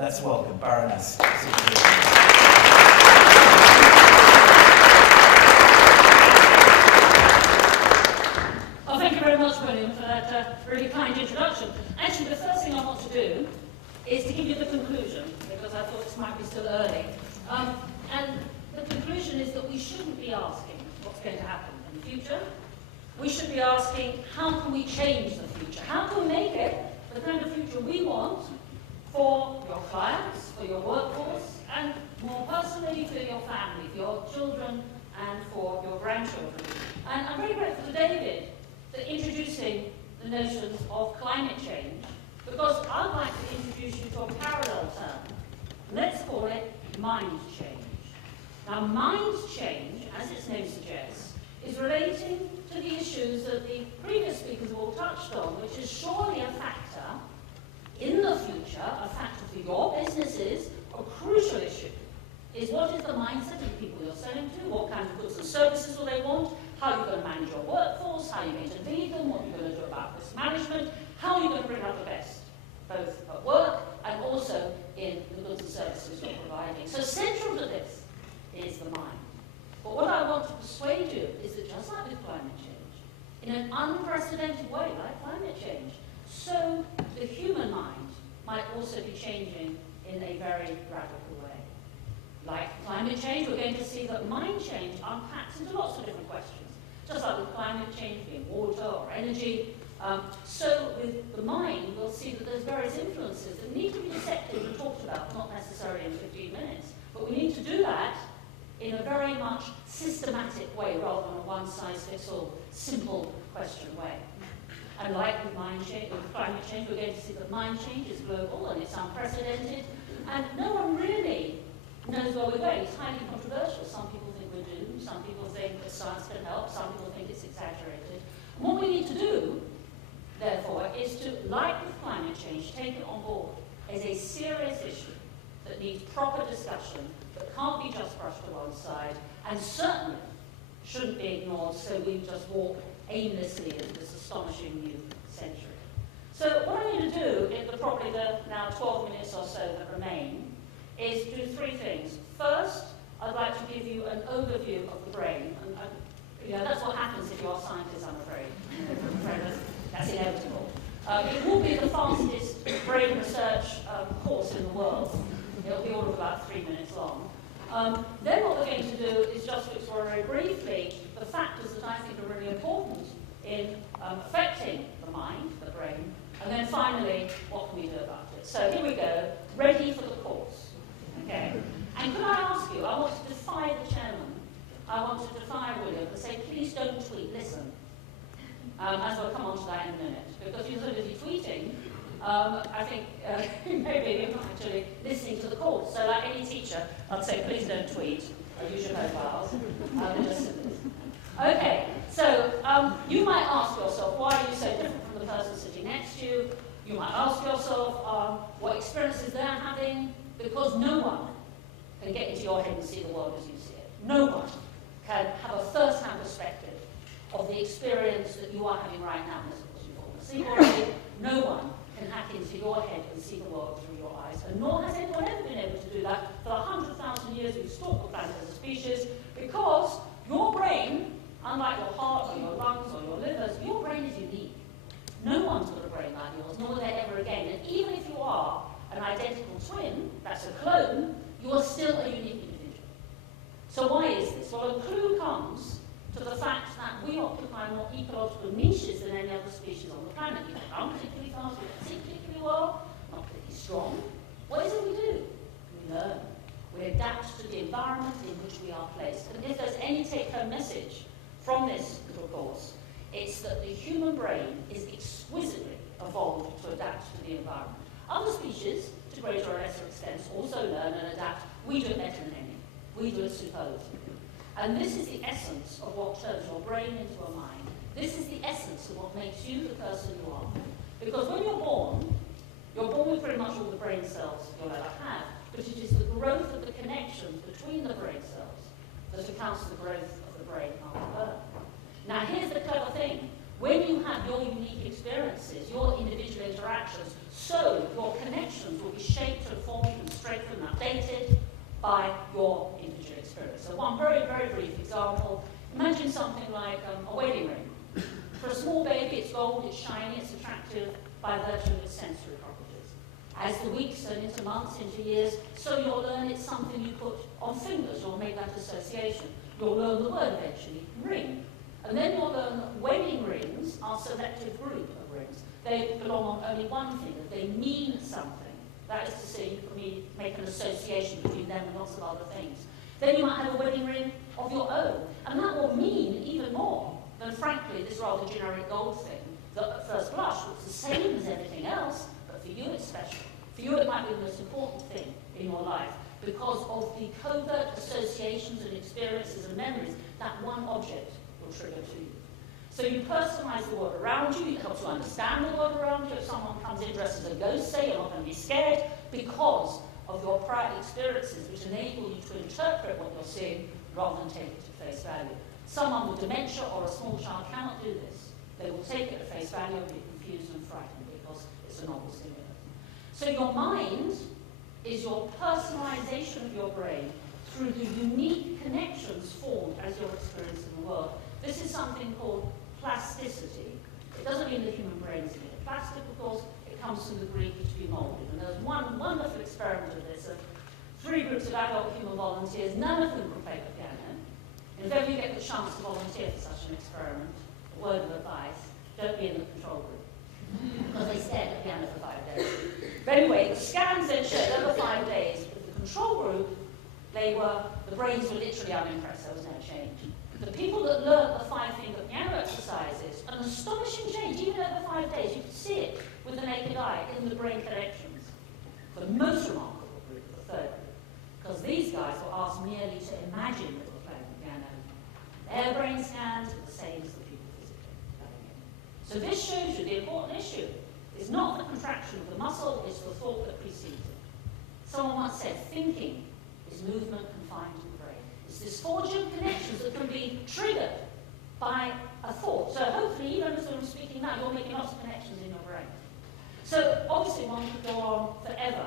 Let's welcome Baroness Susan Greenfield. Well, thank you very much, William, for that really kind introduction. Actually, the first thing I want to do is to give you the conclusion, because I thought this might be still early. And the conclusion is that we shouldn't be asking what's going to happen in the future. We should be asking, how can we change the future? How can we make it the kind of future we want for your clients, for your workforce, and more personally for your family, for your children, and for your grandchildren. And I'm very grateful to David for introducing the notions of climate change, because I'd like to introduce you to a parallel term. Let's call it mind change. Now, mind change, as its name suggests, is relating to the issues that the previous speakers have all touched on, which is surely a factor in the future, a factor for your businesses, a crucial issue, is what is the mindset of the people you're selling to, what kind of goods and services will they want, how you're going to manage your workforce, how you're going to lead them, what you're going to do about risk management, how you're going to bring out the best, both at work and also in the goods and services you're providing. So central to this is the mind. But what I want to persuade you is that just like with climate change, in an unprecedented way, like climate change, so the human mind might also be changing in a very radical way. Like climate change, we're going to see that mind change unpacks into lots of different questions. Just like with climate change being water or energy, so with the mind, we'll see that there's various influences that need to be dissected and talked about, not necessarily in 15 minutes, but we need to do that in a very much systematic way rather than a one-size-fits-all, simple question way. And like with mind change, with climate change, we're going to see that mind change is global and it's unprecedented, and no one really knows where we're going. It's highly controversial. Some people think we're doomed, some people think that science can help, some people think it's exaggerated. And what we need to do, therefore, is to, like with climate change, take it on board as a serious issue that needs proper discussion, that can't be just brushed to one side, and certainly shouldn't be ignored so we just walk aimlessly into this astonishing new century. So what I'm going to do in probably the now 12 minutes or so that remain is do three things. First, I'd like to give you an overview of the brain. And that's what happens if you are scientists, I'm afraid. That's inevitable. It will be the fastest brain research course in the world. It'll be all of about 3 minutes long. Then what we're going to do is just to explore very briefly the factors that I think are really important in affecting the mind, the brain, and then finally, what can we do about it? So here we go, ready for the course. Okay? And could I ask you, I want to defy the chairman, I want to defy William and say, please don't tweet, listen. As we'll come on to that in a minute, because you're so busy tweeting, I think maybe you're not actually listening to the course. So like any teacher, I'd say please don't tweet, use your mobiles, listen. Okay, so you might ask yourself, why are you so different from the person sitting next to you? You might ask yourself what experiences they're having, because no one can get into your head and see the world as you see it. No one can have a first-hand perspective of the experience that you are having right now. No one can hack into your head and see the world through your eyes. And nor has anyone ever been able to do that for 100,000 years we've stalked the planet as a species, because your brain, unlike your heart or your lungs or your livers, your brain is unique. No one's got a brain like yours, nor will there ever again. And even if you are an identical twin, that's a clone, you are still a unique individual. So why is this? Well, a clue comes to the fact that we occupy more ecological niches than any other species on the planet. We don't run particularly fast, we don't sing particularly well, not particularly strong. What is it we do? We learn. We adapt to the environment in which we are placed. And if there's any take-home message from this little course, it's that the human brain is exquisitely evolved to adapt to the environment. Other species, to greater or lesser extent, also learn and adapt. We do it better than any. We do it superbly. And this is the essence of what turns your brain into a mind. This is the essence of what makes you the person you are. Because when you're born with pretty much all the brain cells you'll ever have, but it is the growth of the connections between the brain cells that accounts for the growth of the brain after birth. Now here's the clever thing. When you have your unique experiences, your individual interactions, so your connections will be shaped and formed and strengthened and updated by your individual experience. So one very, very brief example, imagine something like a wedding ring. For a small baby, it's gold, it's shiny, it's attractive by virtue of its sensory properties. As the weeks turn into months, into years, so you'll learn it's something you put on fingers, you'll make that association. You'll learn the word eventually, ring. And then you'll learn that wedding rings are a selective group of rings. They belong on only one finger, they mean something. That is to say, you can make an association between them and lots of other things. Then you might have a wedding ring of your own, and that will mean even more than, frankly, this rather generic gold thing that at first blush looks the same as everything else, but for you it's special. For you it might be the most important thing in your life because of the covert associations and experiences and memories that one object will trigger to you. So you personalize the world around you, it helps you understand the world around you. If someone comes in dressed as a ghost, say, you're not going to be scared because of your prior experiences which enable you to interpret what you're seeing rather than take it to face value. Someone with dementia or a small child cannot do this. They will take it at face value and be confused and frightened because it's a novel stimulus. So your mind is your personalization of your brain through the unique connections formed as you're experiencing the world. This is something called plasticity. It doesn't mean the human brain is made of plastic, of course. It comes from the Greek to be molded. And there's one wonderful experiment of this, of 3 groups of adult human volunteers, none of whom could play the piano. And if ever you get the chance to volunteer for such an experiment, a word of advice, don't be in the control group. Because they stared at the piano for 5 days. But anyway, the scans then showed over 5 days with the control group, the brains were literally unimpressed, there was no change. The people that learned the 5-finger piano exercises, an astonishing change, even over 5 days, you could see it with the naked eye in the brain connections. The most remarkable group, the third group, because these guys were asked merely to imagine that they were playing the piano. Their brain scans were the same as the people physically playing it. So this shows you the important issue. It's not the contraction of the muscle, it's the thought that precedes it. Someone once said, thinking is movement confined to the brain. It's this forging of connections that can be triggered by a thought. So hopefully, even as I'm speaking now, you're making lots of connections in your brain. So obviously one could go on forever,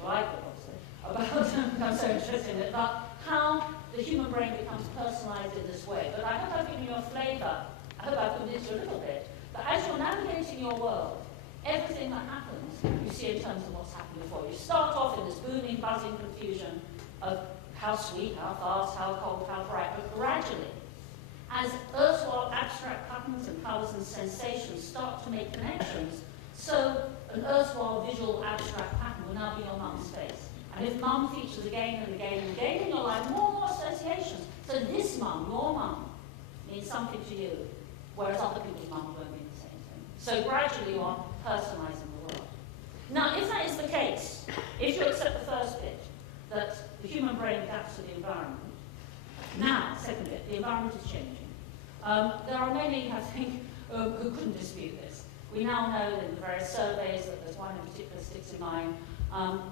well I could obviously, about, I'm so interested in it, about how the human brain becomes personalized in this way. But I hope I've given you a flavor, I hope I've convinced you a little bit, that as you're navigating your world, everything that happens, you see in terms of what's happened before. You start off in this booming, buzzing confusion of how sweet, how fast, how cold, how bright, but gradually, as erstwhile abstract patterns and colours and sensations start to make connections, so an erstwhile visual abstract pattern will now be your mum's face. And if mum features again and again and again in your life, more and more associations. So this mum, your mum, means something to you, whereas other people's mums won't mean the same thing. So gradually you are personalising the world. Now, if that is the case, if you accept the first bit, that the human brain adapts to the environment, now, second bit, the environment is changing. There are many, I think, who couldn't dispute this. We now know in the various surveys that there's one in particular sticks in mind,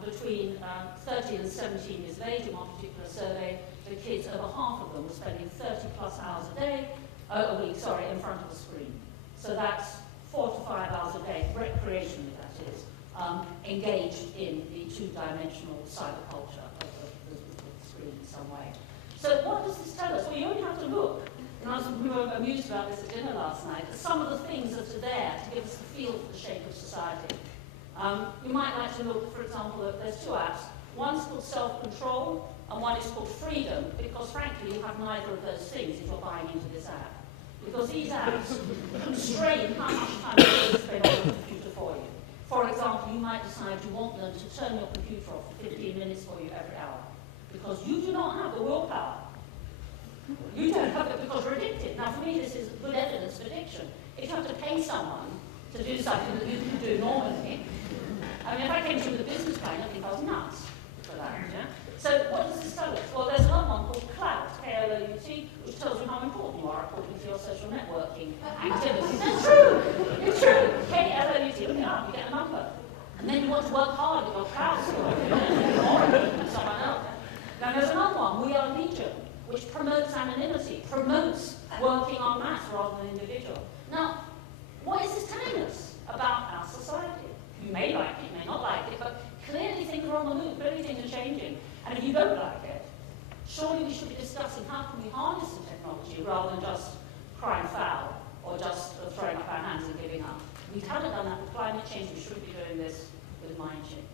between 13 and 17 years of age, in one particular survey, the kids, over half of them were spending 30 plus hours a week, in front of a screen. So that's 4 to 5 hours a day, recreationally that is, engaged in the two-dimensional cyberculture of the screen in some way. So what does this tell us? Well, you only have to look, and we were amused about this at dinner last night, at some of the things that are there to give us the feel for the shape of society. You might like to look, for example, at there's 2 apps. One's called self-control, and one is called freedom, because frankly you have neither of those things if you're buying into this app. Because these apps constrain how much time you spend on the computer for you. For example, you might decide you want them to turn your computer off for 15 minutes for you every hour, because you do not have the willpower. You don't have it because you're addicted. Now, for me, this is good evidence of addiction. If you have to pay someone to do something that you can do normally, I mean, if I came to you with a business plan, I'd think I was nuts for that, yeah? So what does this tell us? Well, there's another one called Clout, K-L-O-U-T, which tells you how important you are according to your social networking activities. It's true! It's true! K-L-O-U-T, look it up, you get a number. And then you want to work hard at your Clout score, or someone else. Now, there's another one, We Are Legion, which promotes anonymity, promotes working en masse rather than individual. Now, what is this telling us about our society? with climate change, we shouldn't be doing this with mind change.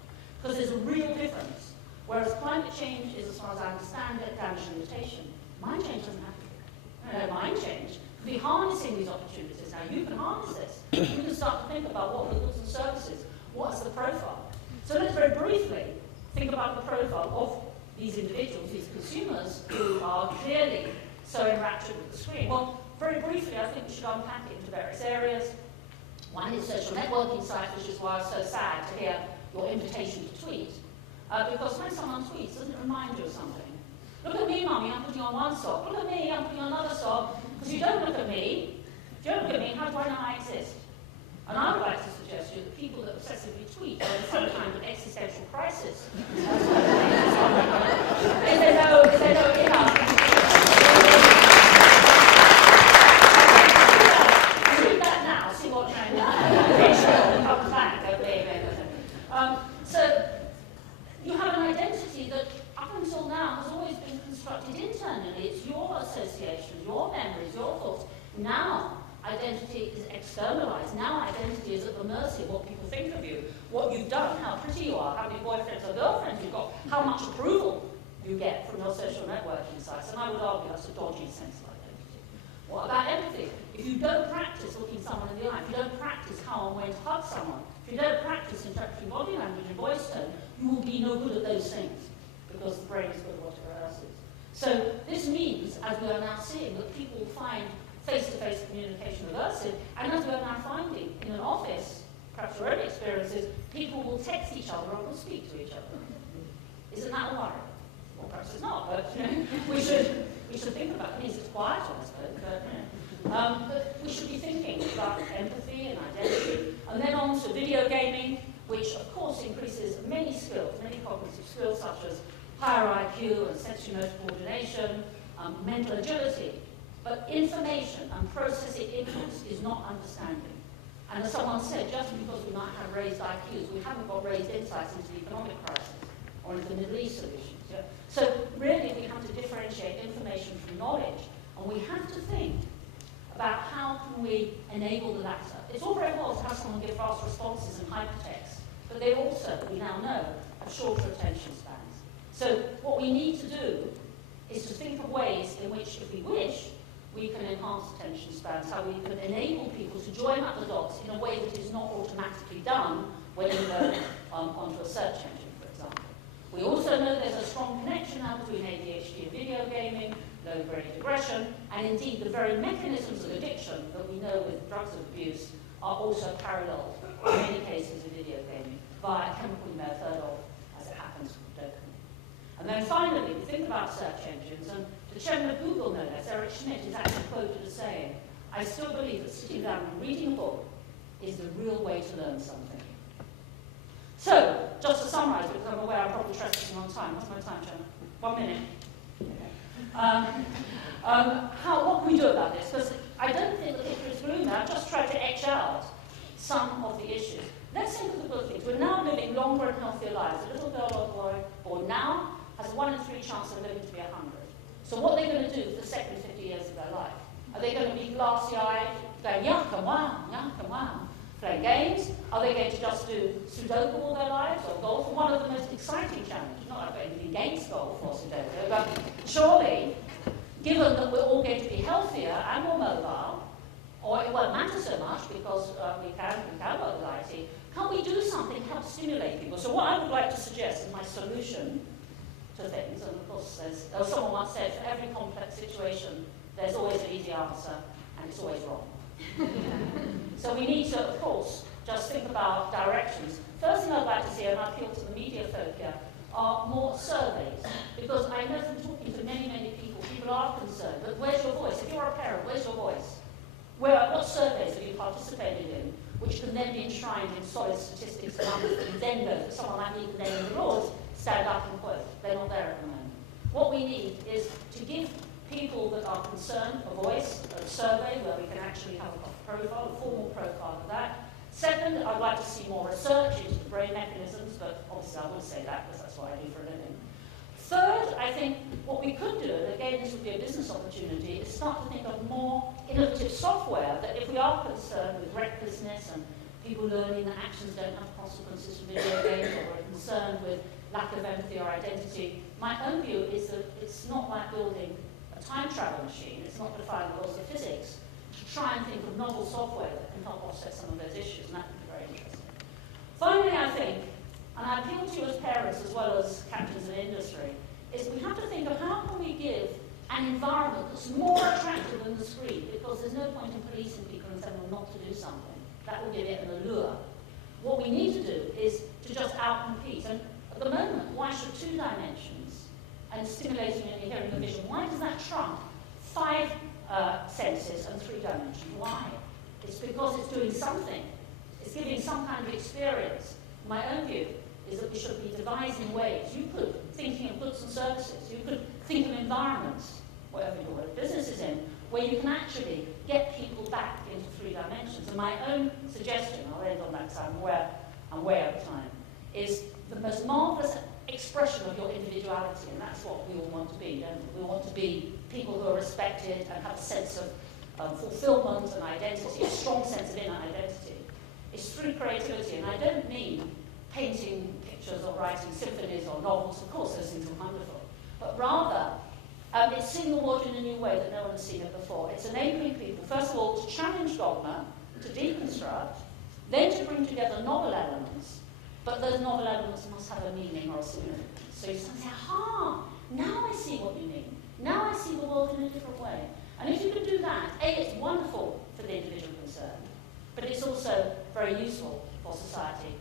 Because there's a real difference. Whereas climate change is, as far as I understand it, damage limitation. Mind change doesn't have to be. Mind change could be harnessing these opportunities. Now, you can harness this. You can start to think about what are the goods and services, what's the profile. So let's very briefly think about the profile of these individuals, these consumers, who are clearly so enraptured with the screen. Well, very briefly, I think we should unpack it into various areas. One is social networking sites, which is why I was so sad to hear your invitation to tweet. Because when someone tweets, doesn't it remind you of something? Look at me, Mummy, I'm putting on one sock. Look at me, I'm putting on another sock. Because you don't look at me. If you don't look at me, how do I know I exist? And I would like to suggest to you that people that obsessively tweet are in some kind of existential crisis. If they know enough. Read that now, see what comes back. So you have an identity that up until now has always been constructed internally. It's your associations, your memories, your thoughts. Now identity is externalized. Now identity is at the mercy of what people think of you, what you've done, how pretty you are, how many boyfriends or girlfriends you've got, how much approval you get from your social networking sites. And I would argue that's a dodgy sense of identity. What about empathy? If you don't practice looking someone in the eye, if you don't practice how and when to hug someone, if you don't practice interpreting body language and voice tone, you will be no good at those things because the brain is good at what it rehearses. So this means, as we are now seeing, that people find face-to-face communication aversive, and as we are now finding in an office, perhaps your own experiences, people will text each other or will speak to each other. Isn't that a worry? Well, perhaps it's not, but we should think about it. It means it's quieter, I suppose, but we should be thinking about empathy and identity, and then on to video gaming, which of course increases many skills, many cognitive skills such as higher IQ and sensory-motor coordination, mental agility. But information and processing inputs is not understanding. And as someone said, just because we might have raised IQs, we haven't got raised insights into the economic crisis or into the Middle East solutions. Yeah? So really we have to differentiate information from knowledge, and we have to think about how can we enable the latter. It's all very well to have someone give fast responses and hypertext, but they also, we now know, have shorter attention spans. So what we need to do is to think of ways in which, if we wish, we can enhance attention spans, how we can enable people to join up the dots in a way that is not automatically done when you go onto a search engine, for example. We also know there's a strong connection now between ADHD and video gaming, low-grade aggression, and indeed the very mechanisms of addiction that we know with drugs abuse are also parallel in many cases of video gaming via a chemical you may have heard of, as it happens, dopamine. And then finally, we think about search engines, and the chairman of Google, no less, Eric Schmidt, is actually quoted as saying, "I still believe that sitting down and reading a book is the real way to learn something." So, just to summarise, because I'm aware I'm probably trespassing on time. What's my time, Chairman? 1 minute. What can we do about this? Because I don't think the picture is gloomy. I've just tried to etch out some of the issues. Let's think of the good things. We're now living longer and healthier lives. A little girl or boy born now has a 1 in 3 chance of living to be 100. So what are they going to do for the second 50 years of their life? Are they going to be glassy-eyed, going, yuck and wow, playing games? Are they going to just do Sudoku all their lives, or golf? One of the most exciting challenges, not that I've got anything against golf or Sudoku, but surely, given that we're all going to be healthier and more mobile, or it won't matter so much because we can work with IT, can we do something to help stimulate people? So what I would like to suggest is my solution to things, and of course, as someone once said, for every complex situation, there's always an easy answer, and it's always wrong. So we need to, of course, just think about directions. First thing I'd like to see, and I appeal to the media folk here, are more surveys, because I know from talking to many, many people, people are concerned, but where's your voice? If you're a parent, where's your voice? What surveys have you participated in, which can then be enshrined in solid statistics and numbers that you then go to someone like me, the name of the laws, stand up and quote. They're not there at the moment. What we need is to give people that are concerned a voice, a survey where we can actually have a profile, a formal profile of that. Second, I'd like to see more research into the brain mechanisms, but obviously I would say that because that's what I do for a living. Third, I think what we could do, and again this would be a business opportunity, is start to think of more innovative software that if we are concerned with recklessness and people learning that actions don't have consequences from video games, or are concerned with lack of empathy or identity. My own view is that it's not like building a time travel machine, it's not defying the laws of physics, to try and think of novel software that can help offset some of those issues, and that would be very interesting. Finally, I think, and I appeal to you as parents as well as captains in industry, is we have to think of how can we give an environment that's more attractive than the screen, because there's no point in policing people and telling them not to do something. That will give it an allure. What we need to do is to just outcompete. And at the moment, why should 2 dimensions and stimulating and hearing and vision, why does that trump 5 senses and 3 dimensions? Why? It's because it's doing something. It's giving some kind of experience. My own view is that we should be devising ways. You could, thinking of goods and services, you could think of environments, whatever your business is in, where you can actually get people back into 3 dimensions. And my own suggestion, I'll end on that because I'm way over time, is the most marvellous expression of your individuality, and that's what we all want to be, don't we? We want to be people who are respected and have a sense of fulfillment and identity, a strong sense of inner identity. It's through creativity, and I don't mean painting pictures or writing symphonies or novels, of course those things are wonderful, but rather it's seeing the world in a new way that no one has seen it before. It's enabling people, first of all, to challenge dogma, to deconstruct, then to bring together novel elements, but those novel elements must have a meaning or a significance. So you suddenly say, aha, now I see what you mean. Now I see the world in a different way. And if you can do that, A, it's wonderful for the individual concerned, but it's also very useful for society